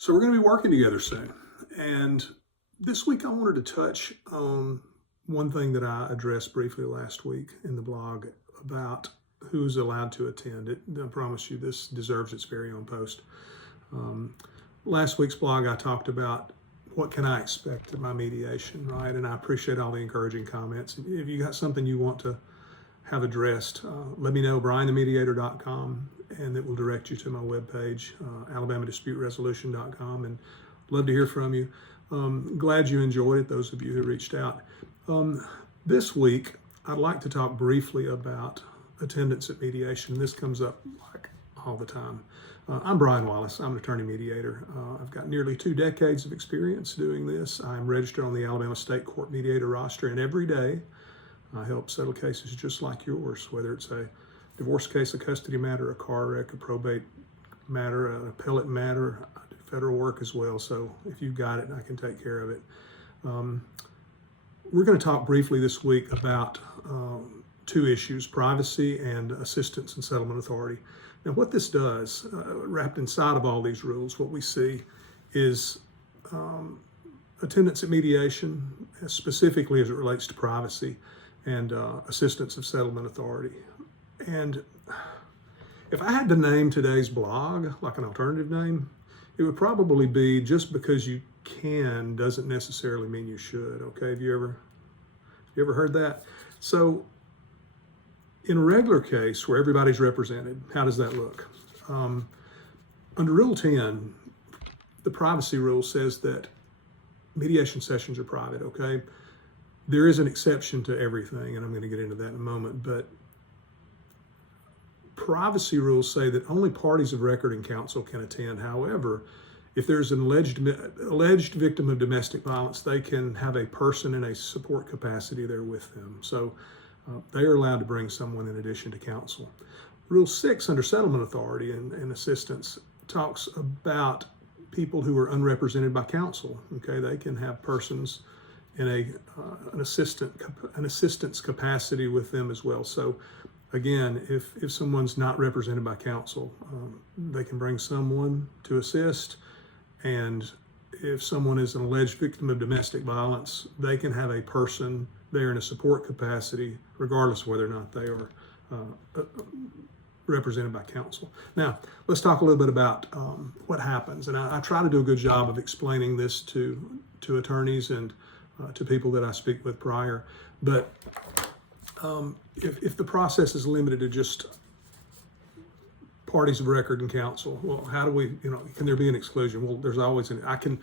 So we're going to be working together soon. And this week I wanted to touch on one thing that I addressed briefly last week in the blog about who's allowed to attend. I promise you this deserves its very own post. Um, Last week's blog I talked about what can I expect at my mediation, right? And I appreciate all the encouraging comments. If you got something you want to have addressed, let me know, brianthemediator.com, and it will direct you to my webpage, alabamadisputeresolution.com, and love to hear from you. Glad you enjoyed it, those of you who reached out. This week, I'd like to talk briefly about attendance at mediation. This comes up like all the time. I'm Brian Wallace. I'm an attorney mediator. I've got nearly 2 decades of experience doing this. I'm registered on the Alabama State Court Mediator roster, and every day I help settle cases just like yours, whether it's a divorce case, a custody matter, a car wreck, a probate matter, an appellate matter. I do federal work as well, so if you've got it, I can take care of it. We're going to talk briefly this week about 2 issues, privacy and assistance and settlement authority. Now, what this does, wrapped inside of all these rules, what we see is attendance at mediation, specifically as it relates to privacy and assistance of settlement authority. And if I had to name today's blog, like an alternative name, it would probably be just because you can doesn't necessarily mean you should. Okay, have you ever heard that? So in a regular case where everybody's represented, how does that look? Under Rule 10, the privacy rule says that mediation sessions are private, okay? There is an exception to everything, and I'm going to get into that in a moment, but privacy rules say that only parties of record and counsel can attend. However, if there's an alleged victim of domestic violence, they can have a person in a support capacity there with them. So they are allowed to bring someone in addition to counsel. Rule 6 under settlement authority and assistance talks about people who are unrepresented by counsel. Okay, they can have persons in an assistance capacity with them as well. So again, if someone's not represented by counsel, they can bring someone to assist. And if someone is an alleged victim of domestic violence, they can have a person there in a support capacity, regardless of whether or not they are represented by counsel. Now, let's talk a little bit about what happens. And I try to do a good job of explaining this to attorneys and to people that I speak with prior. But if the process is limited to just parties of record and counsel, well, how do we, can there be an exclusion? Well, there's always the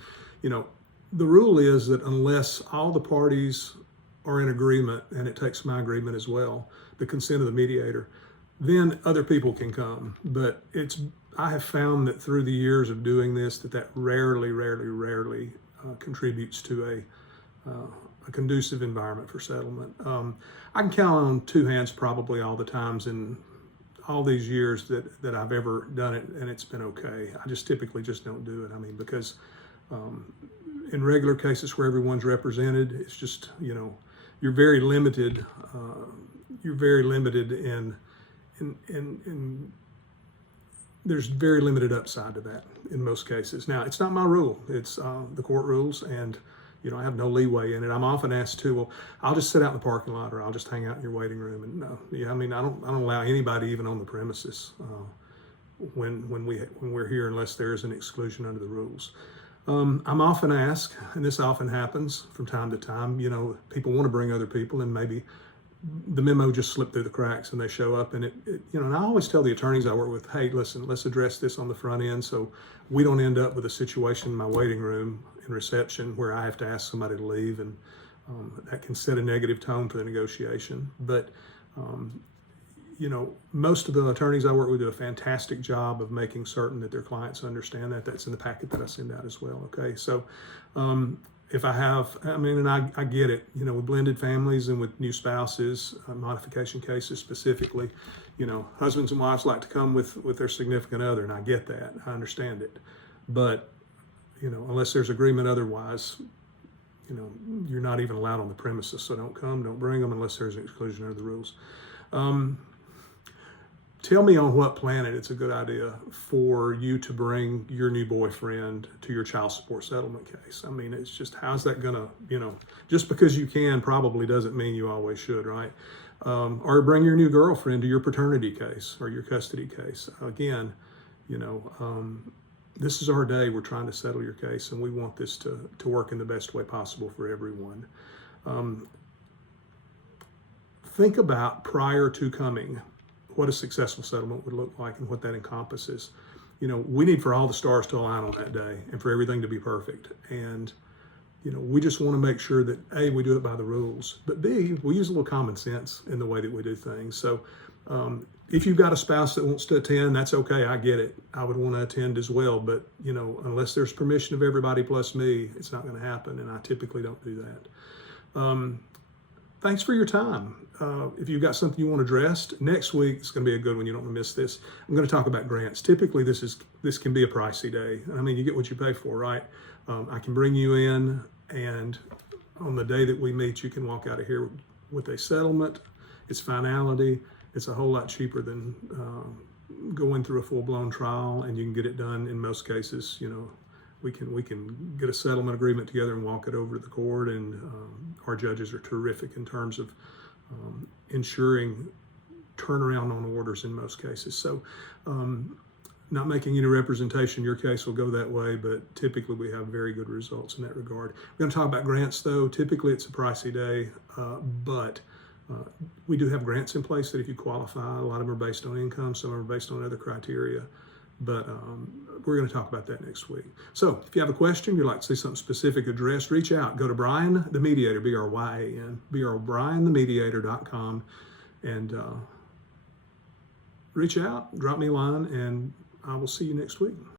rule is that unless all the parties are in agreement, and it takes my agreement as well, the consent of the mediator, then other people can come. But I have found that through the years of doing this, that rarely contributes to a conducive environment for settlement. I can count on 2 hands probably all the times in all these years that I've ever done it, and it's been okay. I just typically just don't do it. Because in regular cases where everyone's represented, it's just, you're very limited. You're very limited in there's very limited upside to that in most cases. Now, it's not my rule. It's the court rules, and I have no leeway in it. I'm often asked to, well, I'll just sit out in the parking lot, or I'll just hang out in your waiting room. And no, I don't allow anybody even on the premises when we're here, unless there is an exclusion under the rules. I'm often asked, and this often happens from time to time, people want to bring other people, and maybe the memo just slipped through the cracks and they show up, and and I always tell the attorneys I work with, hey, listen, let's address this on the front end so we don't end up with a situation in my waiting room in reception where I have to ask somebody to leave, and that can set a negative tone for the negotiation. But most of the attorneys I work with do a fantastic job of making certain that their clients understand that. That's in the packet that I send out as well. Okay, so if I have, and I get it, with blended families and with new spouses, modification cases specifically, husbands and wives like to come with their significant other, and I get that, I understand it. But, unless there's agreement otherwise, you're not even allowed on the premises. So don't bring them unless there's an exclusion under the rules. tell me on what planet it's a good idea for you to bring your new boyfriend to your child support settlement case. I mean, it's just, how's that gonna, just because you can probably doesn't mean you always should, right? Or bring your new girlfriend to your paternity case or your custody case. Again, this is our day. We're trying to settle your case, and we want this to work in the best way possible for everyone. Think about, prior to coming, what a successful settlement would look like and what that encompasses. We need for all the stars to align on that day and for everything to be perfect. And, we just want to make sure that A, we do it by the rules, but B, we use a little common sense in the way that we do things. So if you've got a spouse that wants to attend, that's okay. I get it. I would want to attend as well. But, unless there's permission of everybody plus me, it's not going to happen. And I typically don't do that. Thanks for your time. If you've got something you want addressed, next week it's going to be a good one. You don't want to miss this. I'm going to talk about grants. Typically, this can be a pricey day. I mean, you get what you pay for, right? I can bring you in, and on the day that we meet, you can walk out of here with a settlement. It's finality. It's a whole lot cheaper than going through a full-blown trial, and you can get it done in most cases. We can get a settlement agreement together and walk it over to the court, and our judges are terrific in terms of ensuring turnaround on orders in most cases. So not making any representation, your case will go that way, but typically we have very good results in that regard. We're going to talk about grants, though. Typically it's a pricey day, but we do have grants in place that if you qualify, a lot of them are based on income, some are based on other criteria. But we're going to talk about that next week. So if you have a question, you'd like to see something specific addressed, reach out. Go to Brian the Mediator, B-R-Y-A-N, BrBrianTheMediator.com, and reach out, drop me a line, and I will see you next week.